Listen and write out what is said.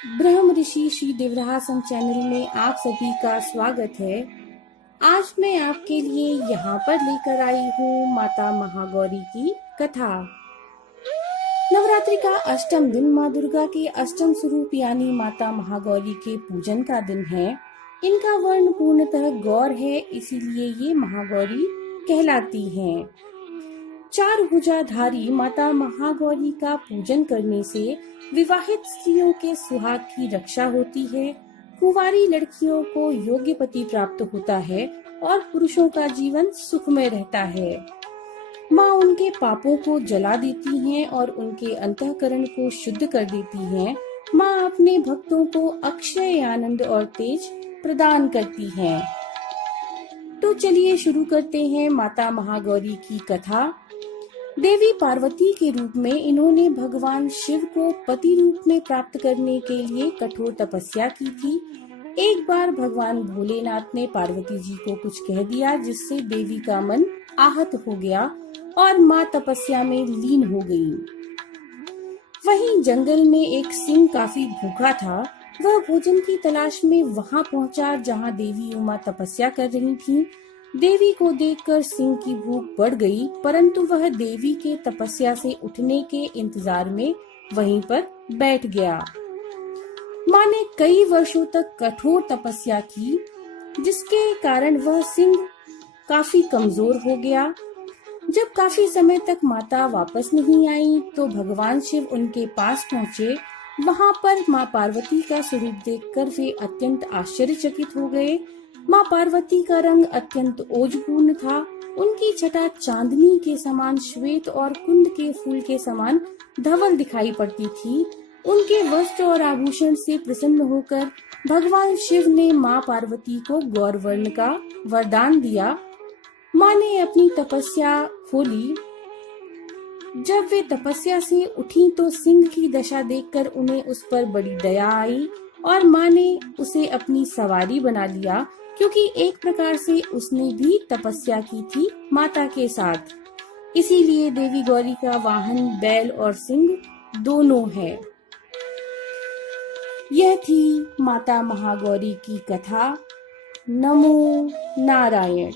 ब्रह्म ऋषि Shri देवरासन channel में आप सभी का स्वागत है। आज मैं आपके लिए यहाँ पर लेकर आई हूँ माता महागौरी की कथा। नवरात्रि का अष्टम दिन माँ दुर्गा के अष्टम स्वरूप यानी माता महागौरी के पूजन का दिन है। इनका वर्ण पूर्णतः गौर है, इसीलिए ये महागौरी कहलाती हैं। चार भुजाधारी माता महागौरी का पूजन करने से विवाहित स्त्रियों के सुहाग की रक्षा होती है, कुंवारी लड़कियों को योग्य पति प्राप्त होता है और पुरुषों का जीवन सुखमय रहता है। माँ उनके पापों को जला देती हैं और उनके अंतःकरण को शुद्ध कर देती हैं। माँ अपने भक्तों को अक्षय आनंद और तेज प्रदान करती हैं। तो चलिए शुरू करते हैं माता महागौरी की कथा। देवी पार्वती के रूप में इन्होंने भगवान शिव को पति रूप में प्राप्त करने के लिए कठोर तपस्या की थी। एक बार भगवान भोलेनाथ ने पार्वती जी को कुछ कह दिया, जिससे देवी का मन आहत हो गया और माँ तपस्या में लीन हो गई। वहीं जंगल में एक सिंह काफी भूखा था। वह भोजन की तलाश में वहां पहुंचा जहां देवी उमा तपस्या कर रही थी। देवी को देखकर सिंह की भूख बढ़ गई, परंतु वह देवी के तपस्या से उठने के इंतजार में वहीं पर बैठ गया। माँ ने कई वर्षों तक कठोर तपस्या की, जिसके कारण वह सिंह काफी कमजोर हो गया। जब काफी समय तक माता वापस नहीं आई, तो भगवान शिव उनके पास पहुँचे। वहाँ पर माँ पार्वती का स्वरूप देखकर वे अत्यंत आश्चर्यचकित हो गए। माँ पार्वती का रंग अत्यंत ओजपूर्ण था। उनकी छटा चांदनी के समान श्वेत और कुंद के फूल के समान धवल दिखाई पड़ती थी। उनके वस्त्र और आभूषण से प्रसन्न होकर भगवान शिव ने माँ पार्वती को गौर वर्ण का वरदान दिया। माँ ने अपनी तपस्या खोली। जब वे तपस्या से उठी तो सिंह की दशा देखकर उन्हें उस पर बड़ी दया आई और माँ ने उसे अपनी सवारी बना लिया, क्योंकि एक प्रकार से उसने भी तपस्या की थी माता के साथ। इसीलिए देवी गौरी का वाहन बैल और सिंह दोनों है। यह थी माता महागौरी की कथा। नमो नारायण।